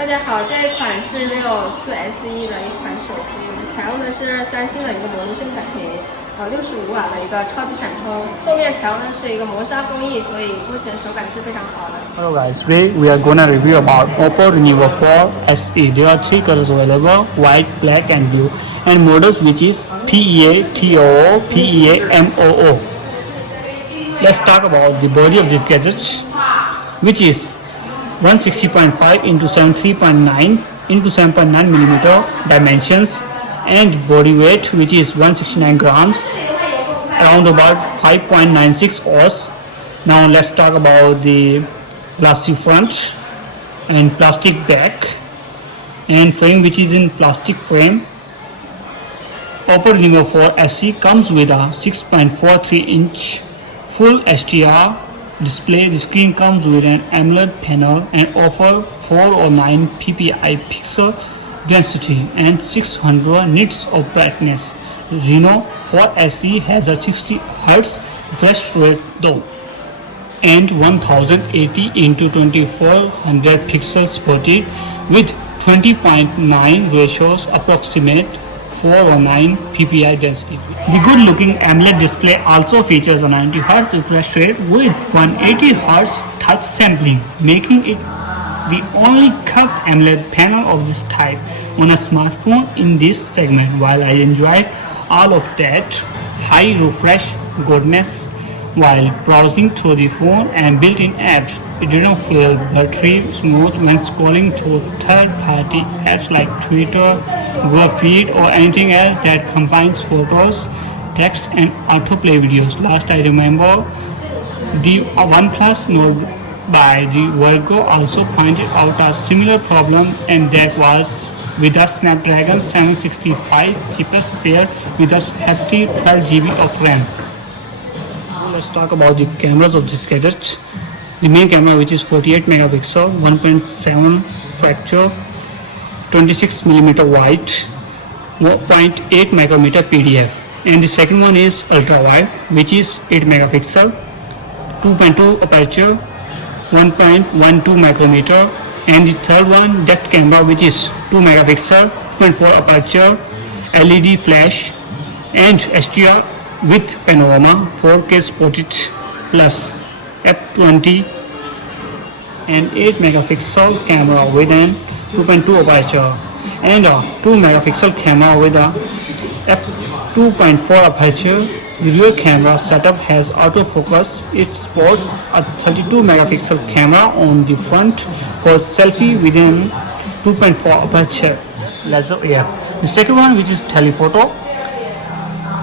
大家好，这一款是 Reno 4 SE 的一款手机，我们采用的是三星的一个模拟生产屏，65瓦的一个超级闪充，后面采用的是一个磨砂工艺，所以目前手感是非常好的。Hello guys, today we are gonna review about OPPO RENO 4 SE. There are three colors available: white, black, and blue, and models which is PEA, TOO, PEA, MOO. Let's talk about the body of this gadget, which is 160.5 into 73.9 into 7.9 millimeter dimensions, and body weight which is 169 grams, around about 5.96 oz. Now let's talk about the glassy front and plastic back and frame, which is in plastic frame. OPPO RENO 4 SE comes with a 6.43 inch full HDR display. The screen comes with an AMOLED panel and offer 409 ppi pixel density and 600 nits of brightness. RENO 4 SE has a 60 Hz refresh rate though, and 1080 into 2400 pixels spotted with 20.9 ratios, approximate 409 ppi density. The good looking AMOLED display also features a 90 Hz refresh rate with 180 Hz touch sampling, making it the only curved AMOLED panel of this type on a smartphone in this segment. While I enjoyed all of that high refresh goodness while browsing through the phone and built-in apps, it didn't feel buttery smooth when scrolling through third-party apps like Twitter, Google Feed, or anything else that combines photos, text, and autoplay videos. Last I remember, the OnePlus Nord by the Virgo also pointed out a similar problem, and that was with a Snapdragon 765 cheapest pair with a hefty 12 GB of RAM. Let's talk about the cameras of this gadget. The main camera, which is 48 megapixel, 1.7 factor, 26mm wide, 0.8 micrometer PDF. And the second one is ultra wide, which is 8 megapixel, 2.2 aperture, 1.12 micrometer. And the third one, depth camera, which is 2 megapixel, 2.4 aperture, LED flash, and HDR with panorama, 4K spotted plus f20 and 8 megapixel camera with an 2.2 aperture, and a 2 megapixel camera with a f2.4 aperture. The rear camera setup has autofocus. It sports a 32 megapixel camera on the front for selfie with an 2.4 aperture laser AF. The second one, which is telephoto,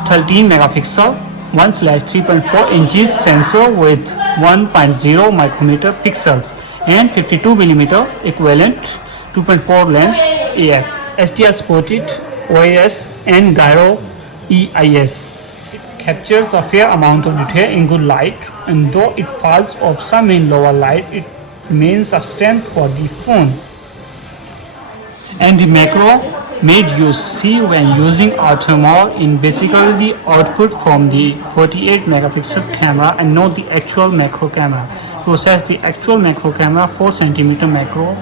13 megapixel, 1/3.4 inches sensor with 1.0 micrometer pixels and 52mm equivalent 2.4 lens AF. HDR spotted OIS and gyro EIS. It captures a fair amount of detail in good light, and though it falls off some in lower light, it remains a strength for the phone. And the macro made you see when using auto mode in basically the output from the 48 megapixel camera and not the actual macro camera. To access the actual macro camera, 4 cm macro,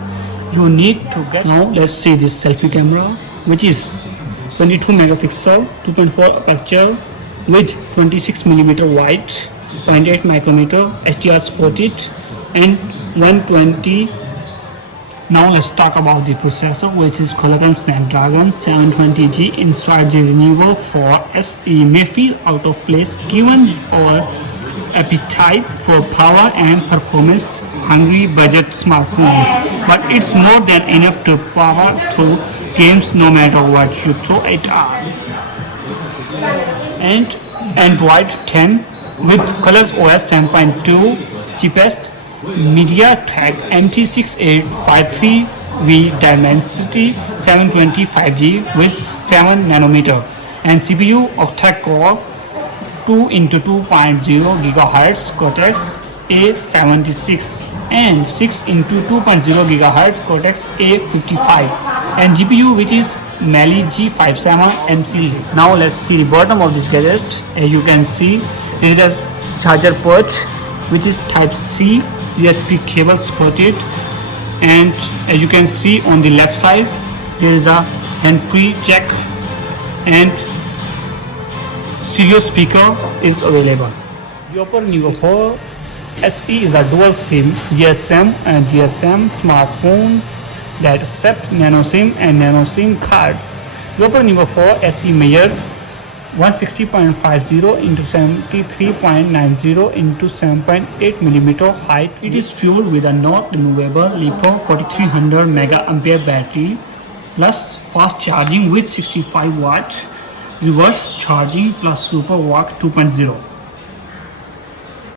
you need to get. Now let's see this selfie camera, which is 22 megapixel, 2.4 aperture with 26mm wide, 0.8 micrometer HDR spotted, and 120. Now let's talk about the processor, which is Qualcomm Snapdragon 720G. Inside the RENO 4 SE may feel out of place given our appetite for power and performance hungry budget smartphones, but it's more than enough to power through games no matter what you throw it at. And Android 10 with ColorOS 7.2, cheapest MediaTek MT6853V Dimensity 725G with 7 nanometer and CPU octa-core 2 into 2.0 GHz Cortex A76 and 6 into 2.0 GHz Cortex A55 and GPU, which is Mali G57MC. Now let's see the bottom of this gadget. As you can see, it is charger port, which is Type C, USB cable spotted, And as you can see on the left side, there is a hand-free jack and stereo speaker is available. The OPPO RENO 4 SE is a dual SIM GSM and GSM smartphones that accept nano SIM and nano SIM cards. The OPPO RENO 4 SE measures 160.50 into 73.90 into 7.8 mm height. It is fueled with a not removable LiPo 4300 mAh battery plus fast charging with 65 watt reverse charging plus super watt 2.0.